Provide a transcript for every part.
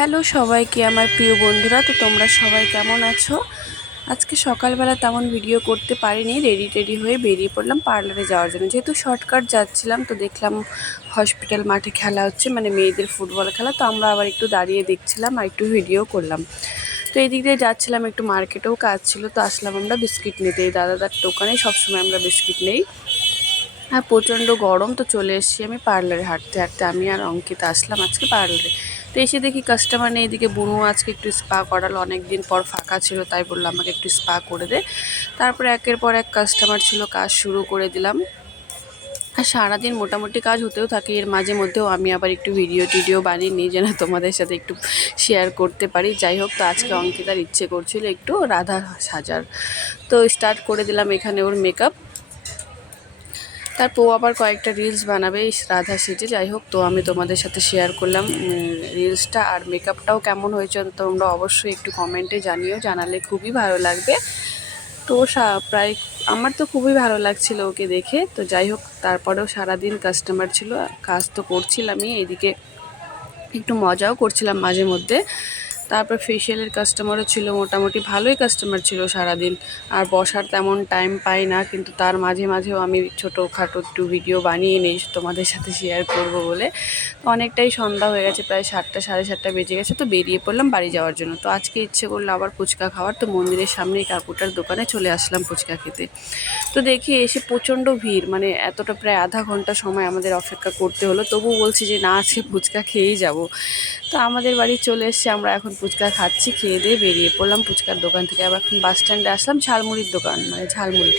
Hello সবাইকে, আমার প্রিয় বন্ধুরা। তো তোমরা সবাই কেমন আছো? আজকে সকালবেলা তেমন ভিডিও করতে পারিনি, রেডি হয়ে বেরিয়ে পড়লাম পার্লারে যাওয়ার জন্য। যেহেতু শর্টকাট যাচ্ছিলাম, তো দেখলাম হসপিটাল মাঠে খেলা হচ্ছে, মানে মেয়েদের ফুটবল খেলা। তো আমরা আবার একটু দাঁড়িয়ে দেখছিলাম আর একটু ভিডিও করলাম। তো এই দিক দিয়ে যাচ্ছিলাম, একটু মার্কেটেও কাজ ছিল, তো আসলাম আমরা বিস্কিট নিতে। এই দাদাদার দোকানে সবসময় আমরা বিস্কিট নেই। আর প্রচণ্ড গরম, তো চলে এসেছি আমি পার্লারে। হাঁটতে হাঁটতে আমি আর অঙ্কিতা আসলাম আজকে পার্লারে। তো এসে দেখি কাস্টমার নেই। এদিকে বুনু আজকে একটু স্পা করালো, অনেক দিন পর ফাঁকা ছিল, তাই বললো আমাকে একটু স্পা করে দে। তারপরে একের পর এক কাস্টমার ছিল, কাজ শুরু করে দিলাম। আর সারাদিন মোটামুটি কাজ হতেও থাকে, এর মাঝে মধ্যেও আমি আবার একটু ভিডিও বানিয়ে নিই, যেন তোমাদের সাথে একটু শেয়ার করতে পারি। যাই হোক, তো আজকে অঙ্কিতার ইচ্ছে করছিল একটু রাধা সাজার, তো স্টার্ট করে দিলাম এখানে ওর মেকআপ। তারপর আবার কয়েকটা রিলস বানাবে রাধা সেজে। যাই হোক, তো আমি তোমাদের সাথে শেয়ার করলাম রিলসটা। আর মেকআপটাও কেমন হয়েছে তোমরা অবশ্যই একটু কমেন্টে জানিও, জানালে খুবই ভালো লাগবে। তো প্রায় আমার তো খুবই ভালো লাগছিল ওকে দেখে। তো যাই হোক, তারপরেও সারাদিন কাস্টমার ছিল, কাজ তো করছিলামই, এদিকে একটু মজাও করছিলাম মাঝে মধ্যে। তারপর ফেশিয়ালের কাস্টমারও ছিল, মোটামুটি ভালোই কাস্টমার ছিল সারাদিন। আর বসার তেমন টাইম পাই না, কিন্তু তার মাঝে মাঝেও আমি ছোটোখাটো একটু ভিডিও বানিয়ে নিই তোমাদের সাথে শেয়ার করব বলে। তো অনেকটাই সন্ধ্যা হয়ে গেছে, প্রায় 7টা সাড়ে 7টা বেজে গেছে। তো বেরিয়ে পড়লাম বাড়ি যাওয়ার জন্য। তো আজকে ইচ্ছে করলো আবার ফুচকা খাওয়ার, তো মন্দিরের সামনে এই কাকুটার দোকানে চলে আসলাম ফুচকা খেতে। তো দেখি এসে প্রচণ্ড ভিড়, মানে এতটা প্রায় আধা ঘন্টা সময় আমাদের অপেক্ষা করতে হলো। তবু বলছি যে না, আজকে ফুচকা খেয়েই যাব। তো আমাদের বাড়ি চলে এসেছে, আমরা এখন ফুচকা খাচ্ছি, খেয়ে দিয়ে বেরিয়ে পড়লাম ফুচকার দোকান থেকে। আবার এখন বাস স্ট্যান্ডে আসলাম, ঝালমুড়ির দোকান, মানে ঝালমুড়ি।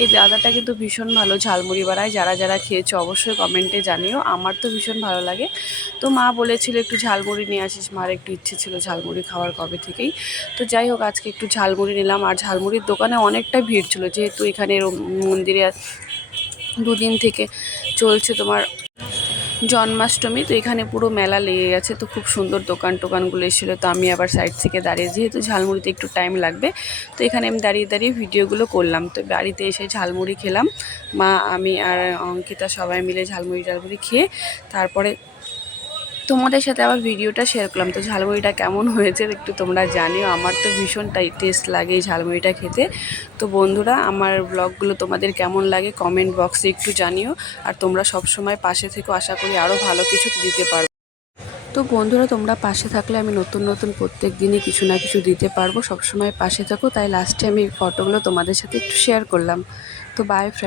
এই দাদাটা কিন্তু ভীষণ ভালো ঝালমুড়ি বানায়। যারা যারা খেয়েছো অবশ্যই কমেন্টে জানিও, আমার তো ভীষণ ভালো লাগে। তো মা বলেছিল একটু ঝালমুড়ি নিয়ে আসিস, মার একটু ইচ্ছে ছিল ঝালমুড়ি খাওয়ার কবে থেকেই। তো যাই হোক, আজকে একটু ঝালমুড়ি নিলাম। আর ঝালমুড়ির দোকানে অনেকটা ভিড় ছিল, যেহেতু এখানে মন্দিরে দুদিন থেকে চলছে তোমার জন্মাষ্টমী। তো এখানে পুরো মেলা লেগে গেছে, তো খুব সুন্দর টোকানগুলো এসেছিলো। তো আমি আবার সাইড থেকে দাঁড়িয়ে, যেহেতু ঝালমুড়িতে একটু টাইম লাগবে, তো এখানে আমি দাঁড়িয়ে ভিডিওগুলো করলাম। তো বাড়িতে এসে ঝালমুড়ি খেলাম, মা, আমি আর অঙ্কিতা সবাই মিলে ঝালমুড়ি খেয়ে তারপরে তোমাদের সাথে আবার ভিডিওটা শেয়ার করলাম। তো ঝালমুড়িটা কেমন হয়েছে একটু তোমরা জানিও, আমার তো ভীষণ টেস্ট লাগে এই ঝালমুড়িটা খেতে। তো বন্ধুরা, আমার ব্লগগুলো তোমাদের কেমন লাগে কমেন্ট বক্সে একটু জানিও। আর তোমরা সব সময় পাশে থেকো, আশা করি আরও ভালো কিছু দিতে পারবো। তো বন্ধুরা, তোমরা পাশে থাকলে আমি নতুন প্রত্যেক দিনই কিছু না কিছু দিতে পারবো। সবসময় পাশে থাকো, তাই লাস্টে আমি ফটোগুলো তোমাদের সাথে একটু শেয়ার করলাম। তো বাই ফ্রেন্ড।